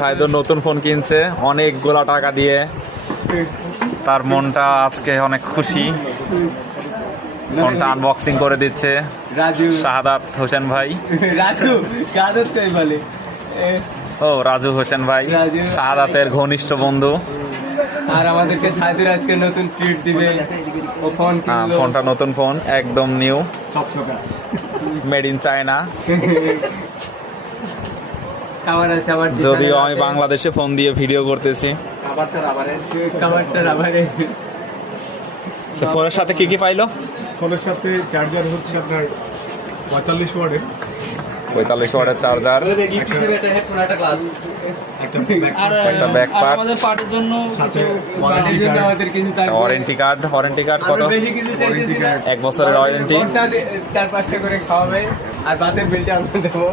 সাইদুর নতুন ফোন কিনছে অনেকগুলা টাকা দিয়ে। তার মনটা আজকে অনেক খুশি। ফোনটা আনবক্সিং করে দিচ্ছে শাহাদাত হোসেন ভাই। ও রাজু হোসেন ভাই, শাহাদাতের ঘনিষ্ঠ বন্ধু। আর আমাদেরকে সাইদুর আজকে নতুন ট্রিট দিবে। ও ফোন কিনলো, ফোনটা নতুন ফোন, একদম নিউ, মেড ইন চায়না। যদিও আমি বাংলাদেশে ফোন দিয়ে ভিডিও করতেছি। ফোনের সাথে কি কি পাইলো? ফোনের সাথে চার্জার হচ্ছে আপনার 45 ওয়াটের 45 ওয়াটের চার্জার, একটা ব্যাক পার্ট, আমাদের পার্টের জন্য ওয়ারেন্টি কার্ড। ওয়ারেন্টি কার্ড কত? 1 বছরের ওয়ারেন্টি। 4-5টা করে খাওয়াবে আর বাতের বিলটা আমরা দেবো।